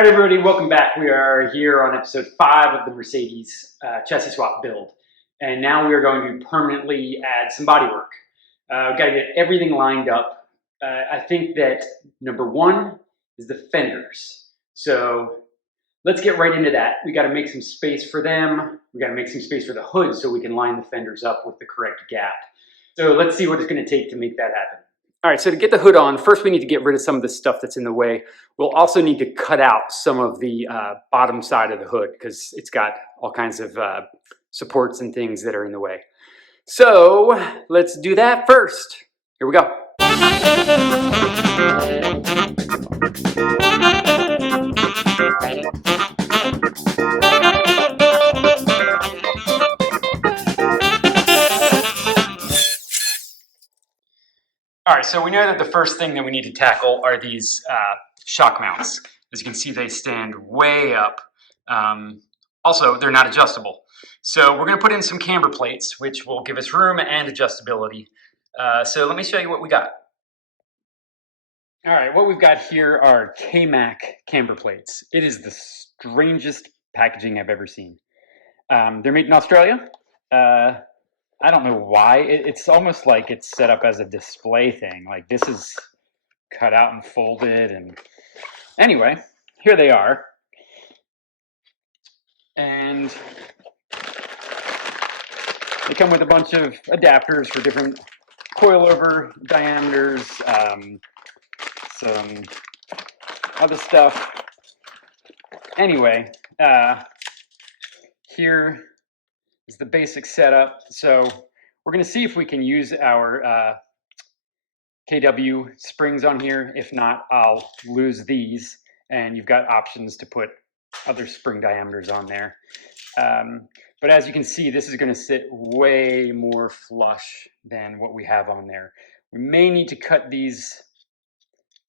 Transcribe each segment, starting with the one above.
All right, everybody, welcome back. We are here on episode 5 of the Mercedes chassis swap build. And now we are going to permanently add some bodywork. We've got to get everything lined up. I think that number 1 is the fenders. So let's get right into that. We got to make some space for them. We got to make some space for the hood so we can line the fenders up with the correct gap. So let's see what it's going to take to make that happen. All right, so to get the hood on, first we need to get rid of some of the stuff that's in the way. We'll also need to cut out some of the bottom side of the hood because it's got all kinds of supports and things that are in the way. So let's do that first. Here we go. All right, so we know that the first thing that we need to tackle are these shock mounts. As you can see, they stand way up. Also, they're not adjustable. So we're going to put in some camber plates, which will give us room and adjustability. So let me show you what we got. All right, what we've got here are K-Mac camber plates. It is the strangest packaging I've ever seen. They're made in Australia. I don't know why. It's almost like it's set up as a display thing. Like this is cut out and folded. And anyway, here they are. And they come with a bunch of adapters for different coilover diameters, some other stuff. Anyway, here is the basic setup. So we're going to see if we can use our KW springs on here. If not, I'll lose these, and you've got options to put other spring diameters on there. But as you can see, this is going to sit way more flush than what we have on there. We may need to cut these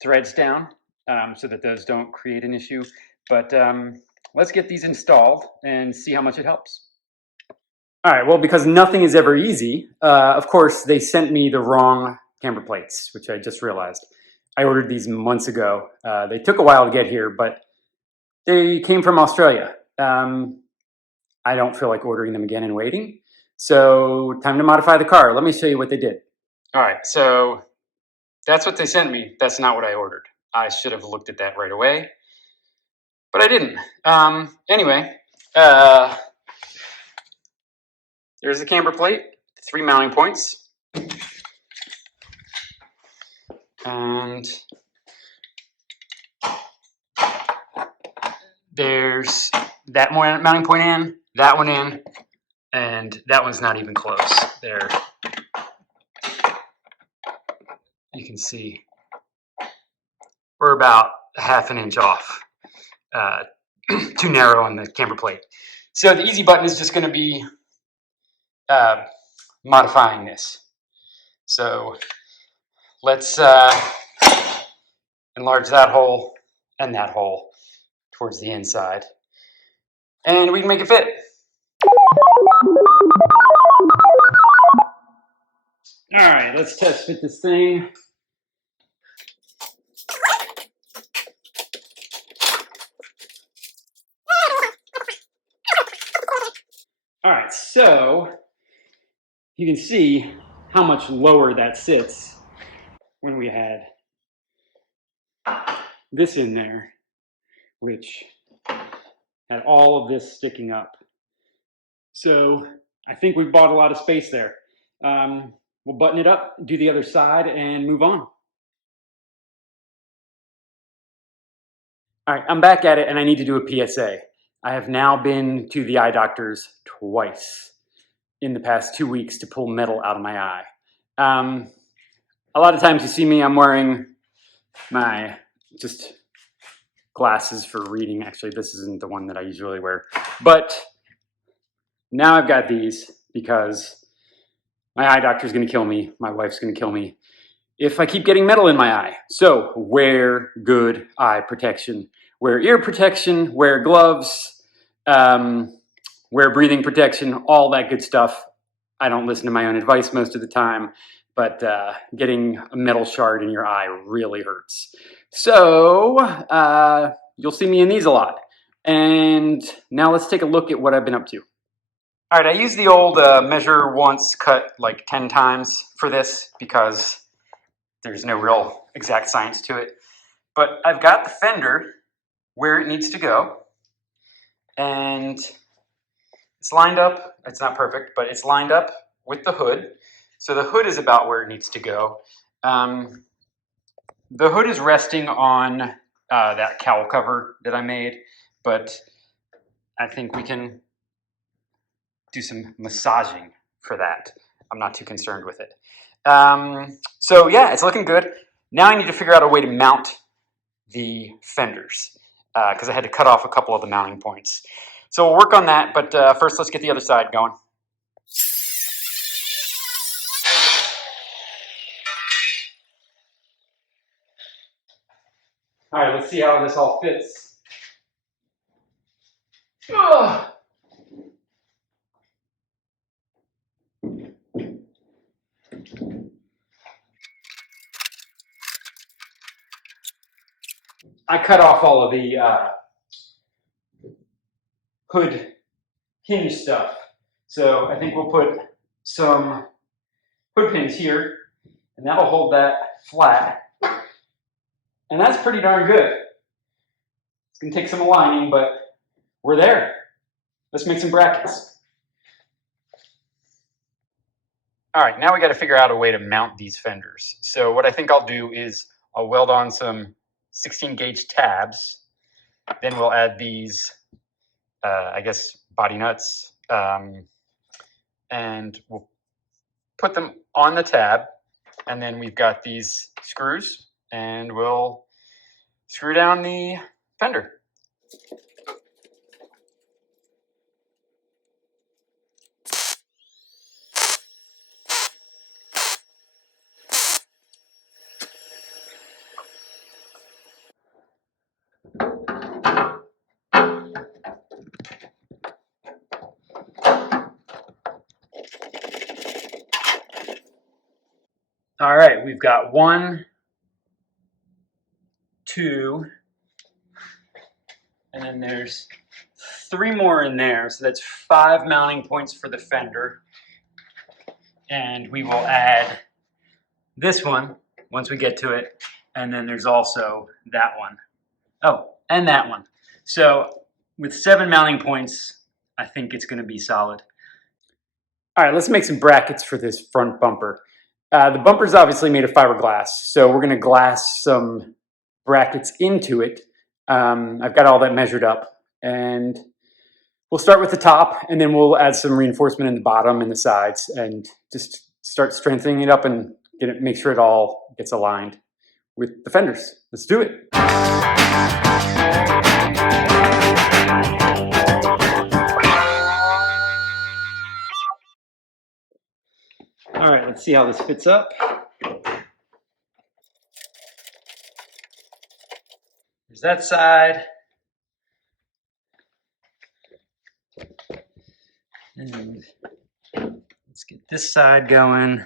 threads down so that those don't create an issue. But let's get these installed and see how much it helps. All right, well, because nothing is ever easy, of course, they sent me the wrong camber plates, which I just realized. I ordered these months ago. They took a while to get here, but they came from Australia. I don't feel like ordering them again and waiting. So time to modify the car. Let me show you what they did. All right, so that's what they sent me. That's not what I ordered. I should have looked at that right away, but I didn't. Anyway, there's the camber plate, 3 mounting points. And there's that mounting point in, that one in, and that one's not even close. There. You can see we're about ½ an inch off. Too narrow on the camber plate. So the easy button is just going to be modifying this. So let's enlarge that hole and that hole towards the inside, and we can make it fit. All right, let's test fit this thing. All right, so you can see how much lower that sits when we had this in there, which had all of this sticking up. So I think we've bought a lot of space there. We'll button it up, do the other side, and move on. All right, I'm back at it, and I need to do a PSA. I have now been to the eye doctors twice in the past 2 weeks to pull metal out of my eye. A lot of times you see me, I'm wearing my just glasses for reading. Actually, this isn't the one that I usually wear. But now I've got these because my eye doctor's going to kill me. My wife's going to kill me if I keep getting metal in my eye. So wear good eye protection. Wear ear protection, wear gloves, wear breathing protection, all that good stuff. I don't listen to my own advice most of the time, but getting a metal shard in your eye really hurts. So you'll see me in these a lot. And now let's take a look at what I've been up to. All right, I used the old measure once, cut like 10 times for this because there's no real exact science to it. But I've got the fender where it needs to go, and it's lined up. It's not perfect, but it's lined up with the hood. So the hood is about where it needs to go. The hood is resting on that cowl cover that I made, but I think we can do some massaging for that. I'm not too concerned with it. So yeah, it's looking good. Now I need to figure out a way to mount the fenders because I had to cut off a couple of the mounting points. So we'll work on that, but first let's get the other side going. All right, let's see how this all fits. Ugh. I cut off all of the hood hinge stuff. So I think we'll put some hood pins here, and that'll hold that flat. And that's pretty darn good. It's gonna take some aligning, but we're there. Let's make some brackets. All right, now we gotta figure out a way to mount these fenders. So what I think I'll do is I'll weld on some 16 gauge tabs. Then we'll add these, I guess, body nuts. And we'll put them on the tab. And then we've got these screws, and we'll screw down the fender. All right, we've got 1, 2, and then there's 3 more in there. So that's 5 mounting points for the fender. And we will add this one once we get to it. And then there's also that one. Oh, and that one. So with 7 mounting points, I think it's gonna be solid. All right, let's make some brackets for this front bumper. The bumper is obviously made of fiberglass, so we're going to glass some brackets into it. I've got all that measured up, and we'll start with the top, and then we'll add some reinforcement in the bottom and the sides, and just start strengthening it up and make sure it all gets aligned with the fenders. Let's do it. All right, let's see how this fits up. There's that side. And let's get this side going.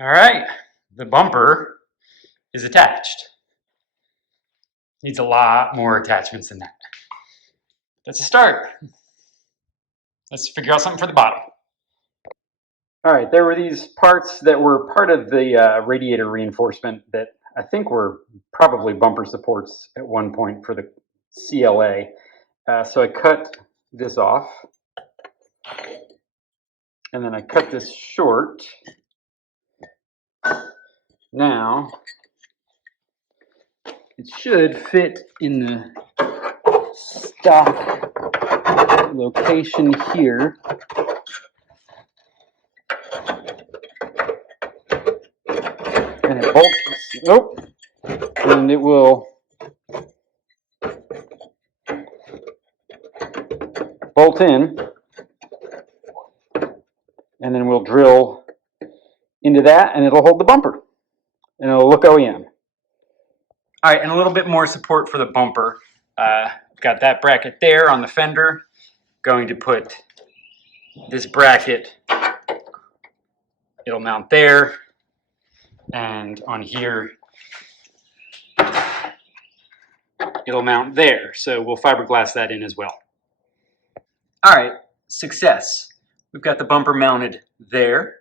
All right, the bumper is attached. Needs a lot more attachments than that. That's a start. Let's figure out something for the bottom. All right, there were these parts that were part of the radiator reinforcement that I think were probably bumper supports at one point for the CLA. So I cut this off, and then I cut this short. Now, it should fit in the stock location here. And it bolts, nope, and it will bolt in, and then we'll drill into that, and it'll hold the bumper, and it'll look OEM. All right, and a little bit more support for the bumper. Got that bracket there on the fender. Going to put this bracket, it'll mount there, and on here it'll mount there. So we'll fiberglass that in as well. All right, success. We've got the bumper mounted there,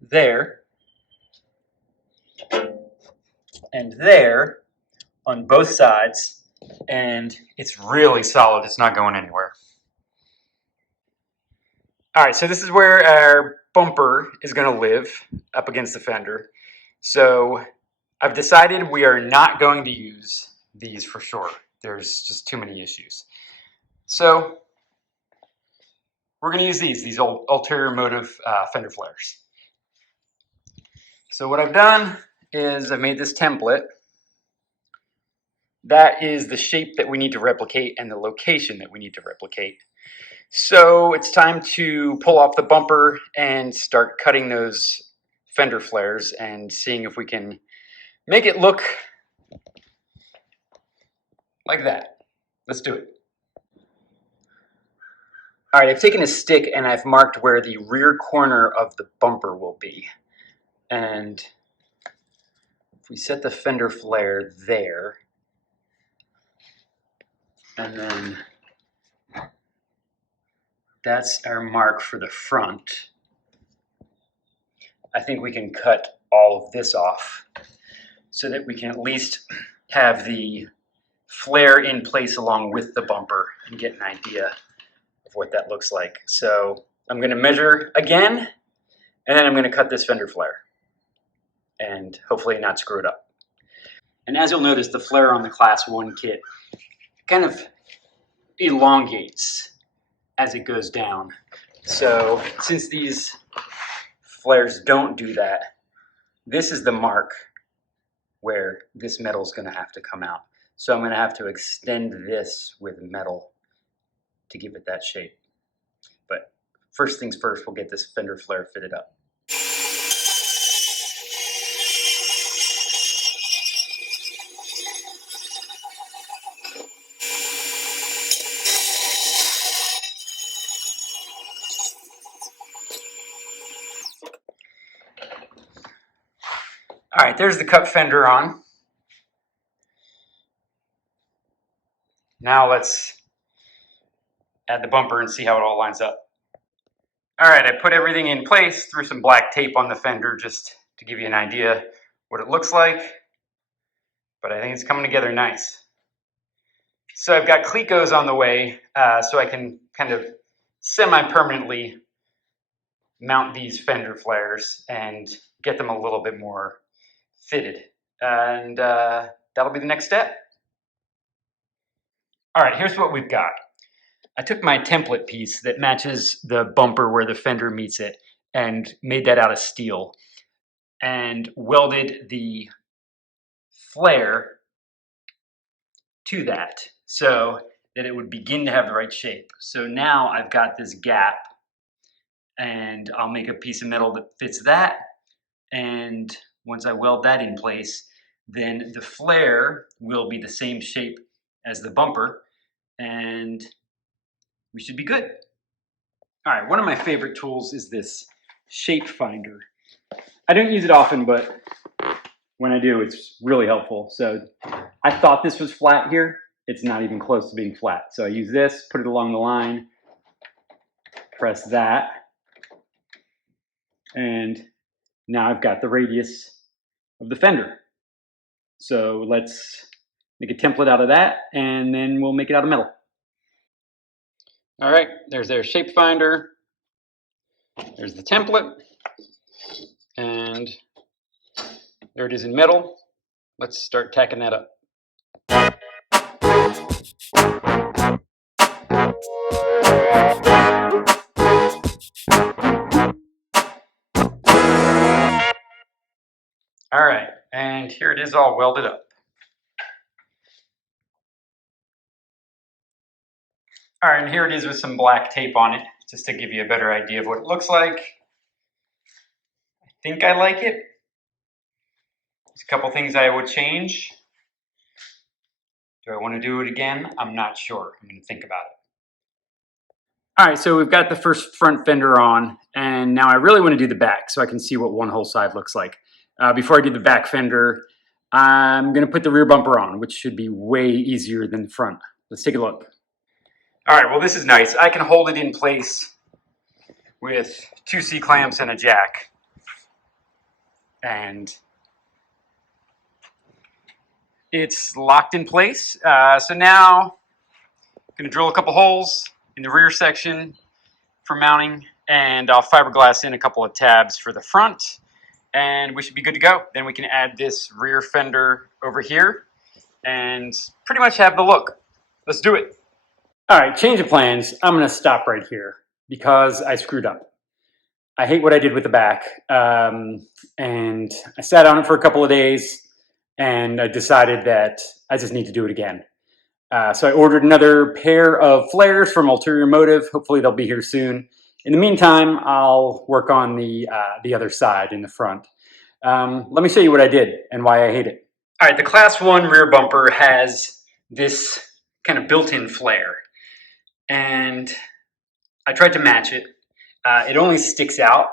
there, and there on both sides, and it's really solid. It's not going anywhere. All right, so this is where our bumper is going to live, up against the fender. So I've decided we are not going to use these for sure. There's just too many issues. So we're going to use these old ulterior motive fender flares. So what I've done is I've made this template. That is the shape that we need to replicate and the location that we need to replicate. So it's time to pull off the bumper and start cutting those fender flares and seeing if we can make it look like that. Let's do it. All right, I've taken a stick and I've marked where the rear corner of the bumper will be. And if we set the fender flare there, and then that's our mark for the front, I think we can cut all of this off so that we can at least have the flare in place along with the bumper and get an idea of what that looks like. So I'm going to measure again, and then I'm going to cut this fender flare and hopefully not screw it up. And as you'll notice, the flare on the Class 1 kit kind of elongates as it goes down. So since these flares don't do that, this is the mark where this metal is going to have to come out. So I'm going to have to extend this with metal to give it that shape. But first things first, we'll get this fender flare fitted up. All right, there's the cut fender on. Now let's add the bumper and see how it all lines up. All right, I put everything in place, threw some black tape on the fender just to give you an idea what it looks like, but I think it's coming together nice. So I've got clecos on the way so I can kind of semi-permanently mount these fender flares and get them a little bit more fitted. And that'll be the next step. All right, here's what we've got. I took my template piece that matches the bumper where the fender meets it and made that out of steel and welded the flare to that so that it would begin to have the right shape. So now I've got this gap and I'll make a piece of metal that fits that. And once I weld that in place, then the flare will be the same shape as the bumper and we should be good. All right, one of my favorite tools is this shape finder. I don't use it often, but when I do, it's really helpful. So I thought this was flat here. It's not even close to being flat. So I use this, put it along the line, press that, and now I've got the radius of the fender. So let's make a template out of that, and then we'll make it out of metal. All right, there's their shape finder. There's the template, and there it is in metal. Let's start tacking that up. All right, and here it is all welded up. All right, and here it is with some black tape on it, just to give you a better idea of what it looks like. I think I like it. There's a couple things I would change. Do I want to do it again? I'm not sure. I'm going to think about it. All right, so we've got the first front fender on, and now I really want to do the back so I can see what one whole side looks like. Before I do the back fender, I'm going to put the rear bumper on, which should be way easier than the front. Let's take a look. All right, well, this is nice. I can hold it in place with 2 C-clamps and a jack. And it's locked in place. So now I'm going to drill a couple holes in the rear section for mounting, and I'll fiberglass in a couple of tabs for the front, and we should be good to go. Then we can add this rear fender over here and pretty much have the look. Let's do it. All right, change of plans. I'm going to stop right here because I screwed up. I hate what I did with the back, and I sat on it for a couple of days, and I decided that I just need to do it again. So I ordered another pair of flares from Ulterior Motive. Hopefully they'll be here soon. In the meantime, I'll work on the other side in the front. Let me show you what I did and why I hate it. All right, the Class 1 rear bumper has this kind of built-in flare, and I tried to match it. It only sticks out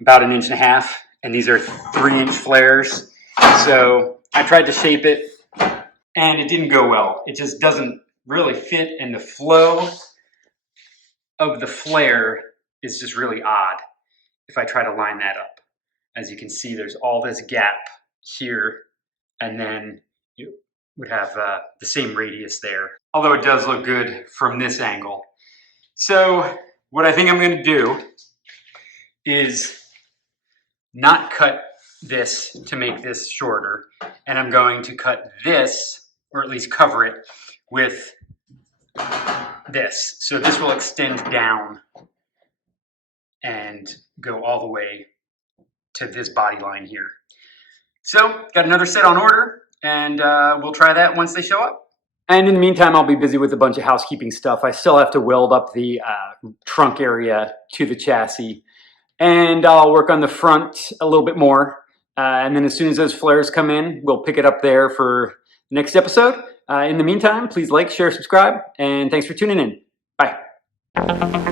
about 1.5 inches, and these are 3-inch flares. So I tried to shape it, and it didn't go well. It just doesn't really fit, and the flow of the flare is just really odd if I try to line that up. As you can see, there's all this gap here, and then you would have the same radius there, although it does look good from this angle. So what I think I'm going to do is not cut this to make this shorter, and I'm going to cut this, or at least cover it with this. So this will extend down and go all the way to this body line here. So got another set on order, and we'll try that once they show up. And in the meantime, I'll be busy with a bunch of housekeeping stuff. I still have to weld up the trunk area to the chassis, and I'll work on the front a little bit more. And then as soon as those flares come in, we'll pick it up there for the next episode. In the meantime, please like, share, subscribe, and thanks for tuning in. Bye.